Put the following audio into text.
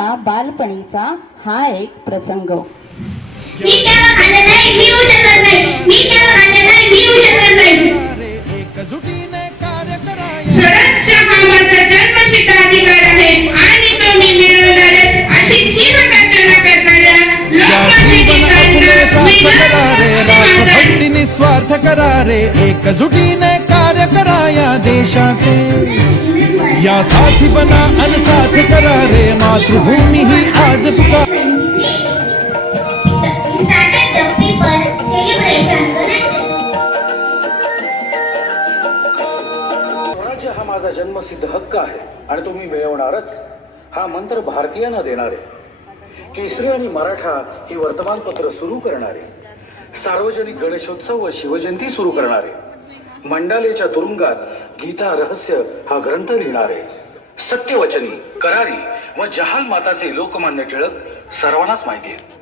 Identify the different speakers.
Speaker 1: बालपणीचा हा एक प्रसंग.
Speaker 2: मी शाळा खाल्लं नाही मी येऊ शकत नाही. मी शाळा खाल्लं नाही मी येऊ शकत नाही.
Speaker 3: रे एकजुटीने कार्य कराय
Speaker 4: स्वराज्य हा माझा जन्मसिद्ध अधिकार आहे. आणि तो मी मिळवणारच अशी शिवगर्जना करणाऱ्या लोकमान्य टिळकांना मी
Speaker 3: करारे
Speaker 4: नम्र अभिवादन
Speaker 3: राष्ट्रभक्ती निस्वार्थ करारे एकजुटीने कार्य करा या देशाचे. या साथी बना करा रे मातृभूमी ही आज पुकार.
Speaker 5: हा माझा जन्मसिद्ध हक्क आहे आणि तो मी मिळवणारच. हा मंत्र भारतीयांना देणारे. केसरी आणि मराठा ही वर्तमानपत्र सुरू करणारे. सार्वजनिक गणेशोत्सव व शिवजयंती सुरू करणारे. मंडालेच्या तुरुंगात गीता रहस्य हा ग्रंथ लिहिणारे. सत्यवचनी करारी व जहाल माताचे लोकमान्य टिळक सर्वांनाच माहिती आहे